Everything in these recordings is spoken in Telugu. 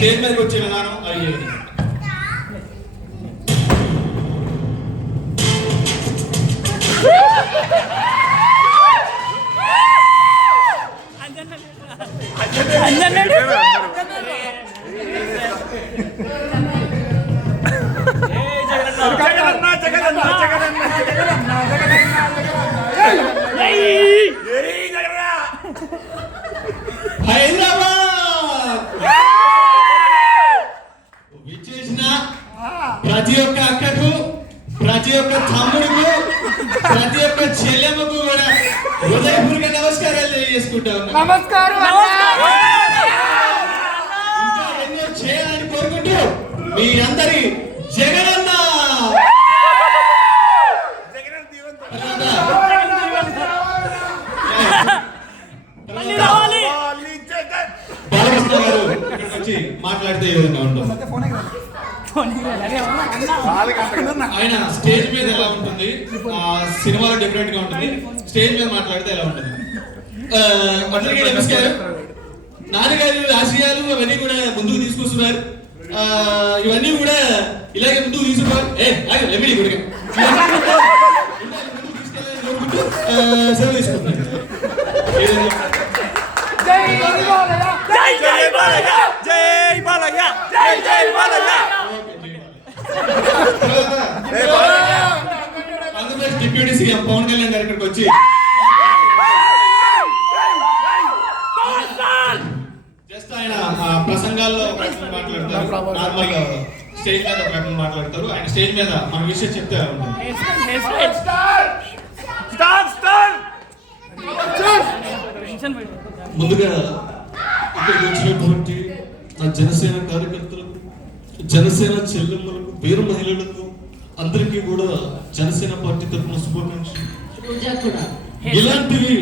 స్టేజ్ మీదకి వచ్చే విధానం అవి విచ్చేసిన ప్రతి ఒక్క అక్కకు, ప్రతి ఒక్క తమ్ముడుకు, ప్రతి ఒక్క చెల్లెమ్మకు కూడా హృదయపూర్వక నమస్కారాలు తెలియజేసుకుంటా ఉన్నా. ఇంకా ఎన్నో చేయాలని కోరుకుంటూ మీ అందరి జగనన్న బాలకృష్ణ గారు ఇక్కడికి వచ్చి మాట్లాడితే ఏ విధంగా ఉంటుంది? ఆయన స్టేజ్ మీద ఎలా ఉంటుంది, సినిమాలో డిఫరెంట్ గా ఉంటుంది, స్టేజ్ మీద మాట్లాడితే ఎలా ఉంటుంది? అందరికీ నమస్కారం. నాన్నగారు ఆశయాలు అవన్నీ కూడా ముందుకు తీసుకొస్తున్నారు. ఇవన్నీ కూడా ఇలాగే ముందుకు తీసుకున్నారు. సెలవు తీసుకుంటున్నారు. ఆంధ్రప్రదేశ్ డిప్యూటీ సీఎం పవన్ కళ్యాణ్ గారు ఇక్కడికి వచ్చి జస్ట్ ఆయన ప్రసంగాల్లో మాట్లాడతారు, నార్మల్ స్టేజ్ మీద ఒక రకంగా మాట్లాడతారు. ఆయన స్టేజ్ మీద మన విషయం చెప్తే ముందుగా ఇక్కడికి వచ్చినటువంటి నా జనసేన కార్యకర్తలకు, జనసేన చెల్లెమ్మలకు, వీర మహిళలకు అందరికీ కూడా జనసేన పార్టీ తరఫున శుభాకాంక్షలు. ఇలాంటివి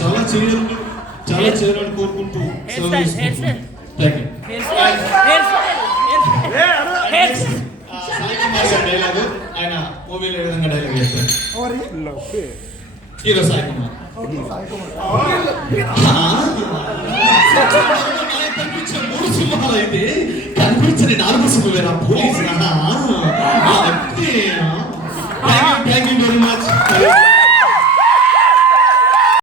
చాలా చేయాలని, చాలా చేయాలని కోరుకుంటూ డైలాగు ఆయన మూవీలో ఏ విధంగా డైలాగ్ చేస్తారు? హీరో సాయి కుమార్ కనిపించే 3 సింహాలు అయితే కనిపించని 4 సింహాలు police. Thank you very much.